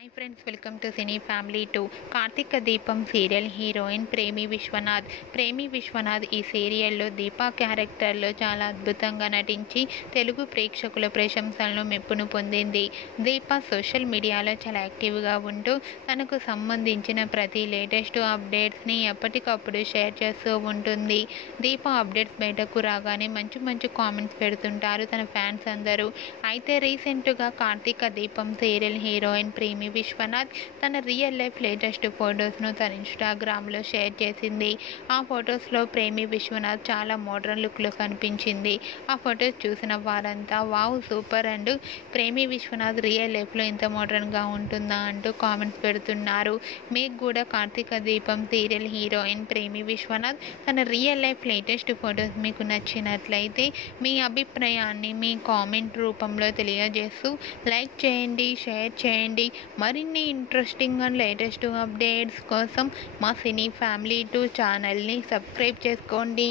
Hi friends, welcome to cine family 2. Karthika Deepam serial heroine ప్రేమి విశ్వనాథ్ ఈ సీరియల్లో దీపా క్యారెక్టర్లో చాలా అద్భుతంగా నటించి తెలుగు ప్రేక్షకుల ప్రశంసలను మెప్పును పొందింది. దీపా సోషల్ మీడియాలో చాలా యాక్టివ్గా ఉంటూ తనకు సంబంధించిన ప్రతి లేటెస్ట్ అప్డేట్స్ని ఎప్పటికప్పుడు షేర్ చేస్తూ ఉంటుంది. దీపా అప్డేట్స్ బయటకు రాగానే మంచి కామెంట్స్ పెడుతుంటారు తన ఫ్యాన్స్ అందరూ. అయితే రీసెంట్గా కార్తీక దీపం సీరియల్ హీరోయిన్ ప్రేమి విశ్వనాథ్ తన రియల్ లైఫ్ లేటెస్ట్ ఫొటోస్ను తన ఇన్స్టాగ్రామ్లో షేర్ చేసింది. ఆ ఫొటోస్లో ప్రేమి విశ్వనాథ్ చాలా మోడ్రన్ లుక్లో కనిపించింది. ఆ ఫొటోస్ చూసిన వారంతా వావ్ సూపర్ అండ్ ప్రేమి విశ్వనాథ్ రియల్ లైఫ్లో ఇంత మోడ్రన్గా ఉంటుందా అంటూ కామెంట్స్ పెడుతున్నారు. మీకు కూడా కార్తీక దీపం సీరియల్ హీరోయిన్ ప్రేమి విశ్వనాథ్ తన రియల్ లైఫ్ లేటెస్ట్ ఫొటోస్ మీకు నచ్చినట్లయితే మీ అభిప్రాయాన్ని మీ కామెంట్ రూపంలో తెలియజేస్తూ లైక్ చేయండి, షేర్ చేయండి. మరిన్ని ఇంట్రెస్టింగ్ అండ్ లేటెస్ట్ అప్డేట్స్ కోసం మా సినీ ఫ్యామిలీ 2 ఛానల్ని సబ్స్క్రైబ్ చేసుకోండి.